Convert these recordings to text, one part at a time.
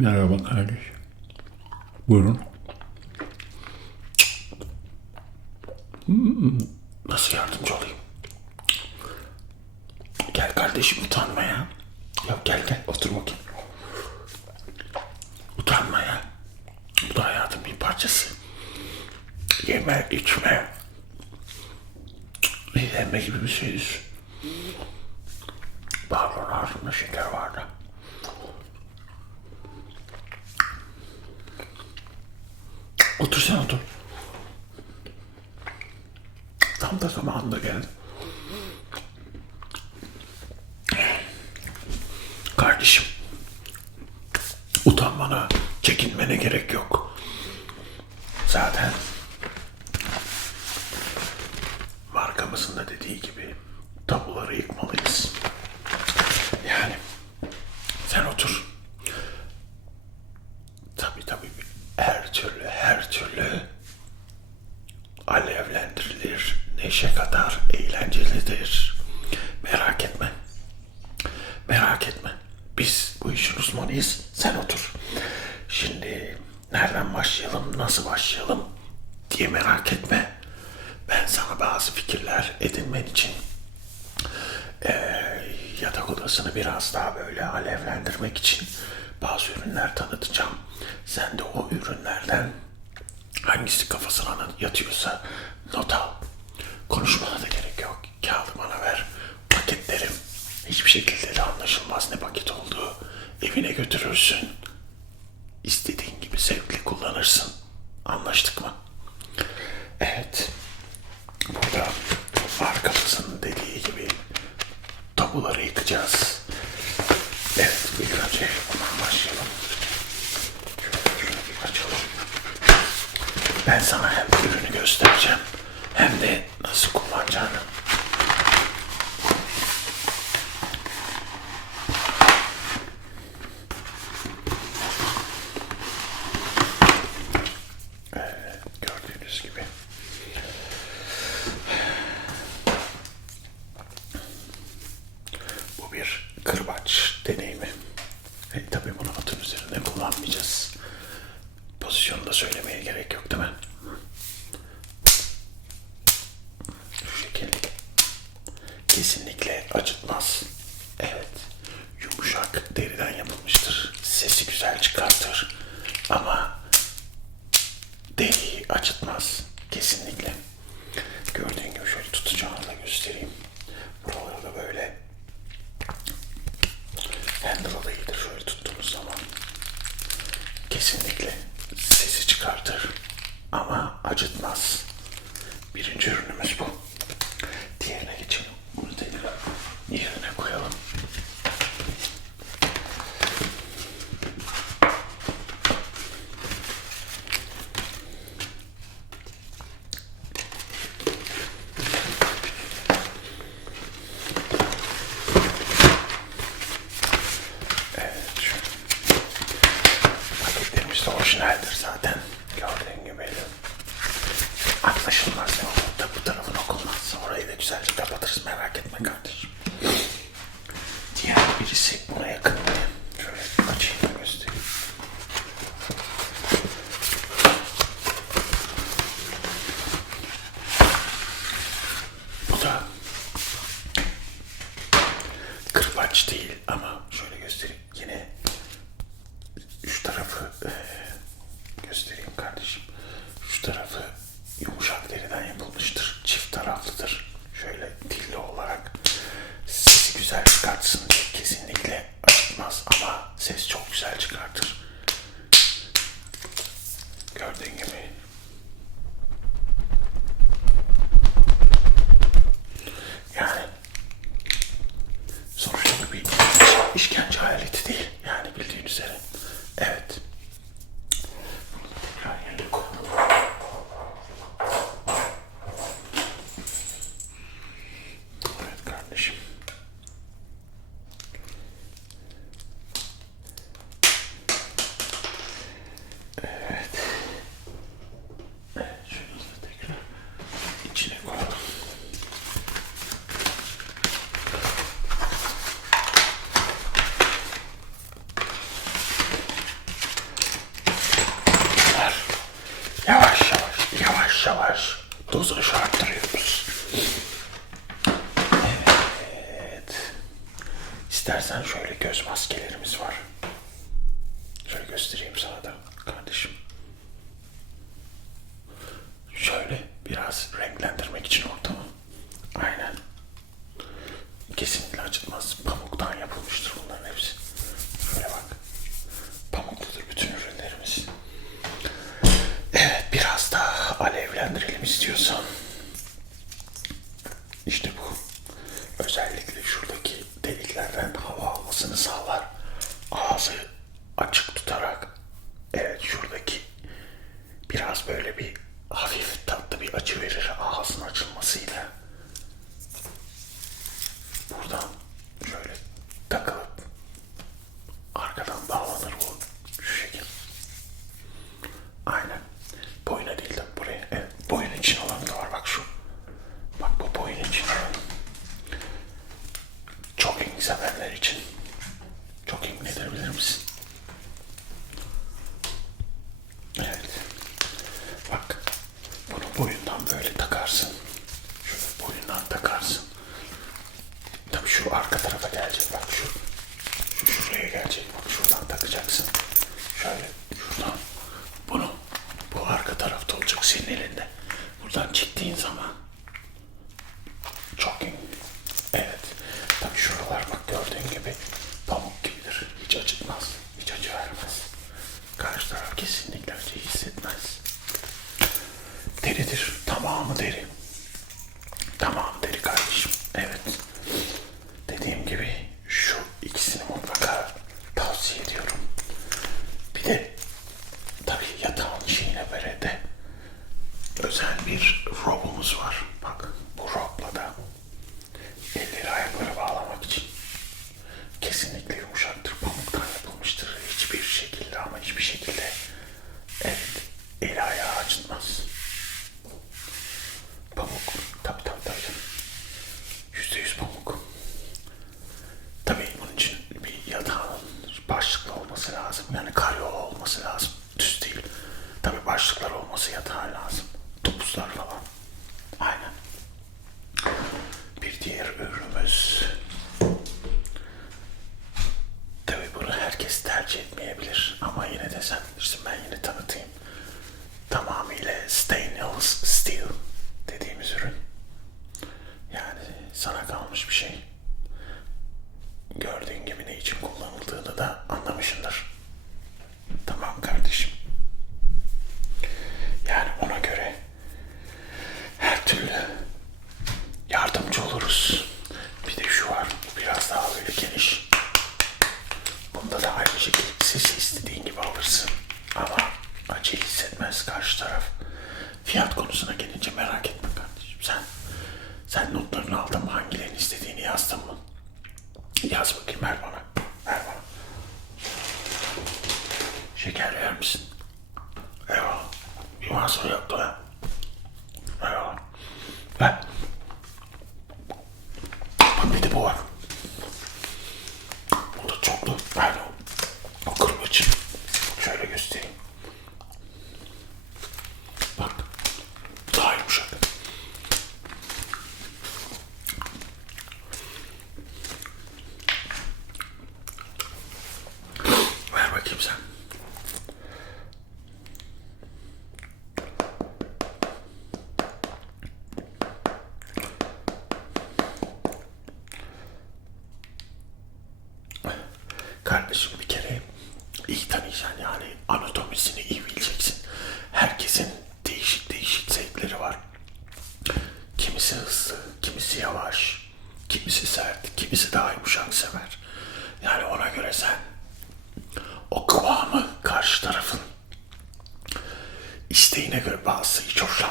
Merhaba kardeş. Buyurun. Hmm, Nasıl yardımcı olayım? Gel kardeşim utanma ya. Ya gel gel otur bakayım. Utanma ya. Bu da hayatın bir parçası. Yeme, içme. Eğlenme gibi bir şeyiz. Pardon ağzımda şeker vardı. Otur sen otur. Tam da zamanında geldin. Kardeşim. Utanmana, çekinmene gerek yok. Zaten markamızın da dediği gibi tabuları yıkmalıyız. Alevlendirilir, neşe kadar eğlencelidir. Merak etme. Merak etme. Biz bu işin uzmanıyız. Sen otur. Şimdi nereden başlayalım, nasıl başlayalım diye merak etme. Ben sana bazı fikirler edinmen için eee, yatak odasını biraz daha böyle alevlendirmek için bazı ürünler tanıtacağım. Sen de o ürünlerden hangisi kafasına yatıyorsa not al. Konuşmana da gerek yok. Kağıdı bana ver. Paketlerim. Hiçbir şekilde de anlaşılmaz ne paket olduğu. Evine götürürsün. İstediğin gibi zevkle kullanırsın. Anlaştık mı? Evet. Burada markamızın dediği gibi tabuları yıkacağız. Evet, ilk önce ondan başlayalım. Şöyle şunu bir açalım. Ben sana hem ürünü göstereceğim hem de nasıl kullanacağını. Evet, gördüğünüz gibi. Bu bir kırbaç deneyimi. E, tabii bunu atın üzerinde kullanmayacağız. Pozisyonu da söylemeye gerek yok değil mi? Şu şekil. Kesinlikle acıtmaz. Evet. Yumuşak deriden yapılmıştır. Sesi güzel çıkartır. Ama deriyi acıtmaz. Kesinlikle. Gördüğün gibi şöyle tutacağını da göstereyim. Buraları da böyle handle'ı da iyidir şöyle tuttuğumuz zaman. Kesinlikle sesi çıkartır. Ama acıtmaz. Birinci ürünümüz bu. 46. işkence aleti değil. Yani bildiğin üzere. Evet. İstersen şöyle göz maskelerimiz var. Şöyle göstereyim sana da kardeşim. Şöyle biraz renklendirmek için onu gibi pamuk gibidir. Hiç acıtmaz. Hiç acı vermez. Karşı taraf kesinlikle acı hissetmez. Deridir. Tamamı deri. Tamamı deri kardeşim. Evet. Dediğim gibi şu ikisini mutlaka tavsiye ediyorum. Bir de tercih etmeyebilir. Ama yine de sen işte Şeker yer misin? Eyvallah. Bir mahsur yaptı ha. Kardeşim bir kere iyi tanıyacaksın yani anatomisini iyi bileceksin. Herkesin değişik değişik zevkleri var. Kimisi hızlı, kimisi yavaş, kimisi sert, kimisi daha yumuşak sever. Yani ona göre sen o kıvamı karşı tarafın isteğine göre bazısı hiç hoşlanmıyor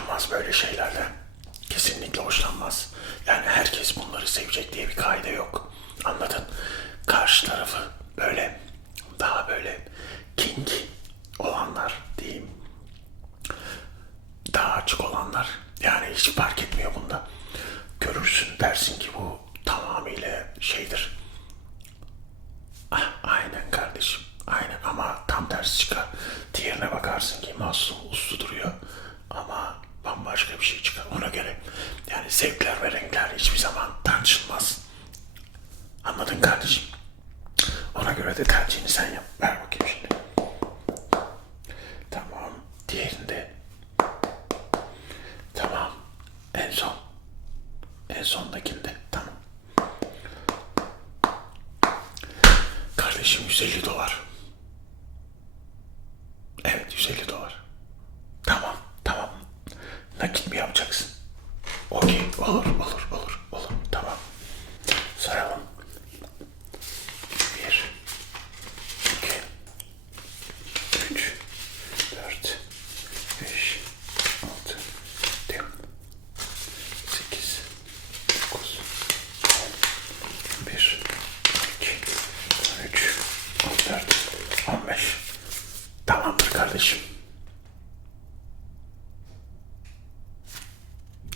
550 dolar.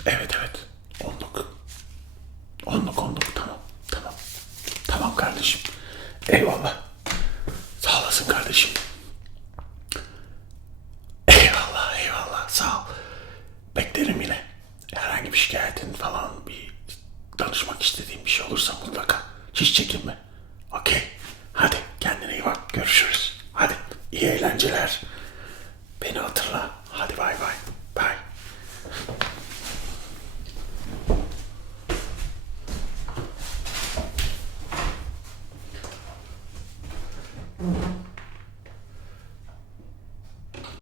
Evet evet. Onluk. Onluk onluk tamam. Tamam. Tamam kardeşim. Eyvallah. Sağ olasın kardeşim. Eyvallah eyvallah sağ ol. Beklerim yine. Herhangi bir şikayetin falan bir danışmak istediğin bir şey olursa mutlaka. Hiç çekinme. Okey. Hadi kendine iyi bak. Görüşürüz. Hadi iyi eğlenceler.